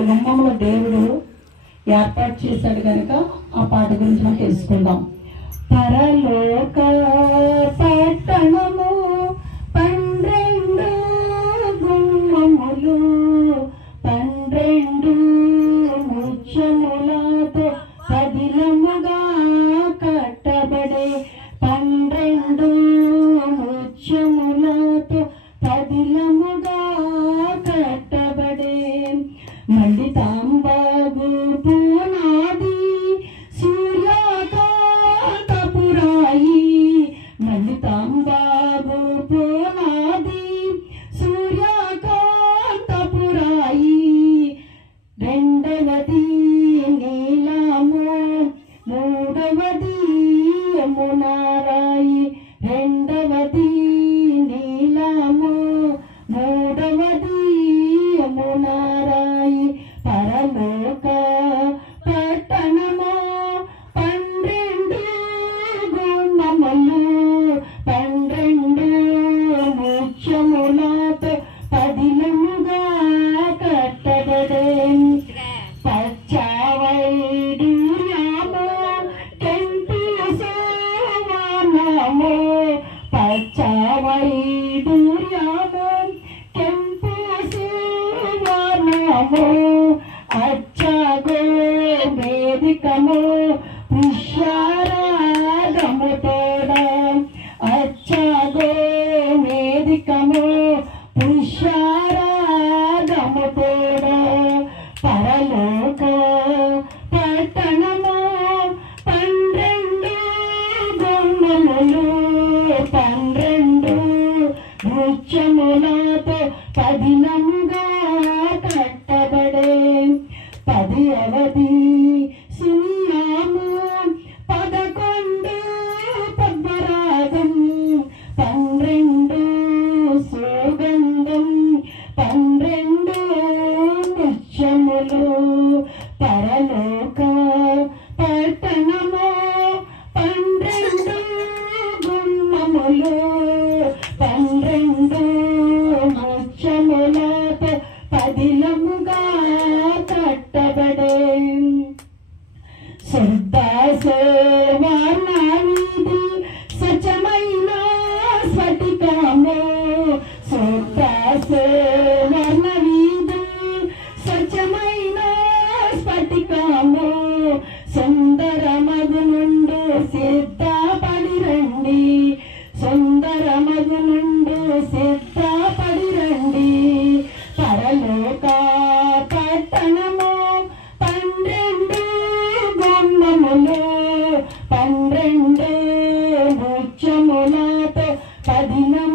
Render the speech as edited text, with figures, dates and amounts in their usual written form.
గుమ్మములో దేవుడు ఏర్పాటు చేశాడు కనుక ఆ పాట గురించి మనం తెలుసుకుందాం. పరలోక పట్టణము 12 గుమ్మములు 12 ముత్యములతో పదిలముగా కట్టబడే 12 ముత్యములతో పదిలముగా కట్టబడే మళ్ళీ తాంబాగు పునాది సూర్యకాంతపురాయి మళ్ళీ తాంబాగు పునాది సూర్యకాంతపురాయి రెండవది నీలము మూడవది యమునారాయి రెండవది నీలము మూడవది యమునారాయి పరలోక పట్టణము 12 గుమ్మములు 12 ముత్యములతో పదిలముగా కట్టబడే పచ్చవైడూర్యము కెంపు సువర్ణము పచ్చవైడూర్యము కెంపు సువర్ణము అచ్చగో వేదికము పుష్యరాగము తోడ అచ్చగో వేదికము పుష్యరాగము తోడ పరలోక పట్టణము 12 గుమ్మములు 12 ముత్యములతో పదిలముగా కట్టబడే 10వది సున్యాము 11 పద్మరాగం 12 సుగంధం 12 ముత్యములు పరలోక పట్టణము 12 గుమ్మములు 12 ముత్యములతో పదిలముగా కట్టబడే శుద్ధ సువర్ణనిధి స్వచ్ఛమైన స్ఫటికము శుద్ధ సువర్ణనిధి స్వచ్ఛమైన స్ఫటికము సుందరమగు నుండి సిద్ధపడి రండి సుందరమగు నుండి సిద్ధపడి రండి పరలోక పట్టణము 12 గుమ్మములు 12 ముత్యములతో పదిలముగా